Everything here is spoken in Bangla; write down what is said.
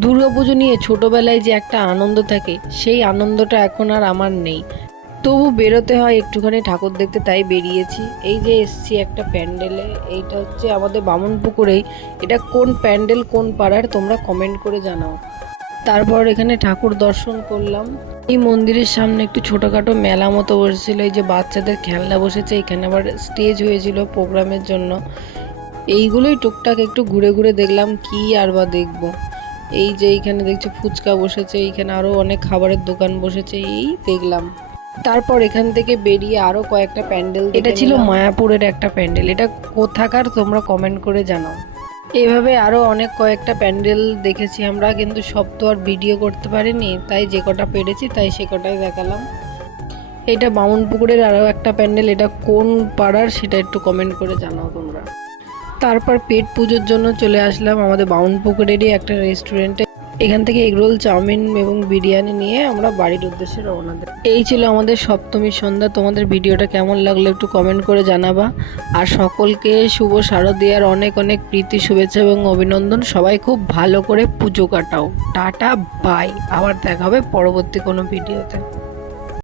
দুর্গাপুজো নিয়ে ছোটবেলায় যে একটা আনন্দ থাকে সেই আনন্দটা এখন আর আমার নেই। তবু বেরোতে হয় একটুখানি ঠাকুর দেখতে, তাই বেরিয়েছি। এই যে এসছি একটা প্যান্ডেলে, এইটা হচ্ছে আমাদের বামুনপুকুরেই। এটা কোন প্যান্ডেল কোন পাড়ার তোমরা কমেন্ট করে জানাও। তারপর এখানে ঠাকুর দর্শন করলাম। এই মন্দিরের সামনে একটু ছোটোখাটো মেলা মতো বসেছিল, এই যে বাচ্চাদের খেলনা বসেছে, এখানে আবার স্টেজ হয়েছিল প্রোগ্রামের জন্য। এইগুলোই টুকটাক একটু ঘুরে ঘুরে দেখলাম, কি আর বা দেখবো। এই যে এইখানে দেখছো ফুচকা বসেছে, এইখানে আরও অনেক খাবারের দোকান বসেছে, এই দেখলাম। তারপর এখান থেকে বেরিয়ে আরও কয়েকটা প্যান্ডেল, এটা ছিল মায়াপুরের একটা প্যান্ডেল। এটা কোথাকার তোমরা কমেন্ট করে জানাও। এভাবে আরও অনেক কয়েকটা প্যান্ডেল দেখেছি আমরা, কিন্তু সব তো আর ভিডিও করতে পারিনি, তাই যে কটা পেরেছি তাই সে কটাই দেখালাম। এটা বামুনপুকুরের আরও একটা প্যান্ডেল, এটা কোন পাড়ার সেটা একটু কমেন্ট করে জানাও তোমরা। তারপর পেট পুজোর জন্য চলে আসলাম আমাদের বামুনপুকুরেরই একটা রেস্টুরেন্টে। এখান থেকে এগরোল, চাউমিন এবং বিরিয়ানি নিয়ে আমরা বাড়ির উদ্দেশ্যে রওনা দিই। এই ছিল আমাদের সপ্তমীর সন্ধ্যা। তোমাদের ভিডিওটা কেমন লাগলো একটু কমেন্ট করে জানাবা। আর সকলকে শুভ শারদীয়ার অনেক অনেক প্রীতি, শুভেচ্ছা এবং অভিনন্দন। সবাই খুব ভালো করে পুজো কাটাও। Tata, bye. আবার দেখা হবে পরবর্তী কোনো ভিডিওতে।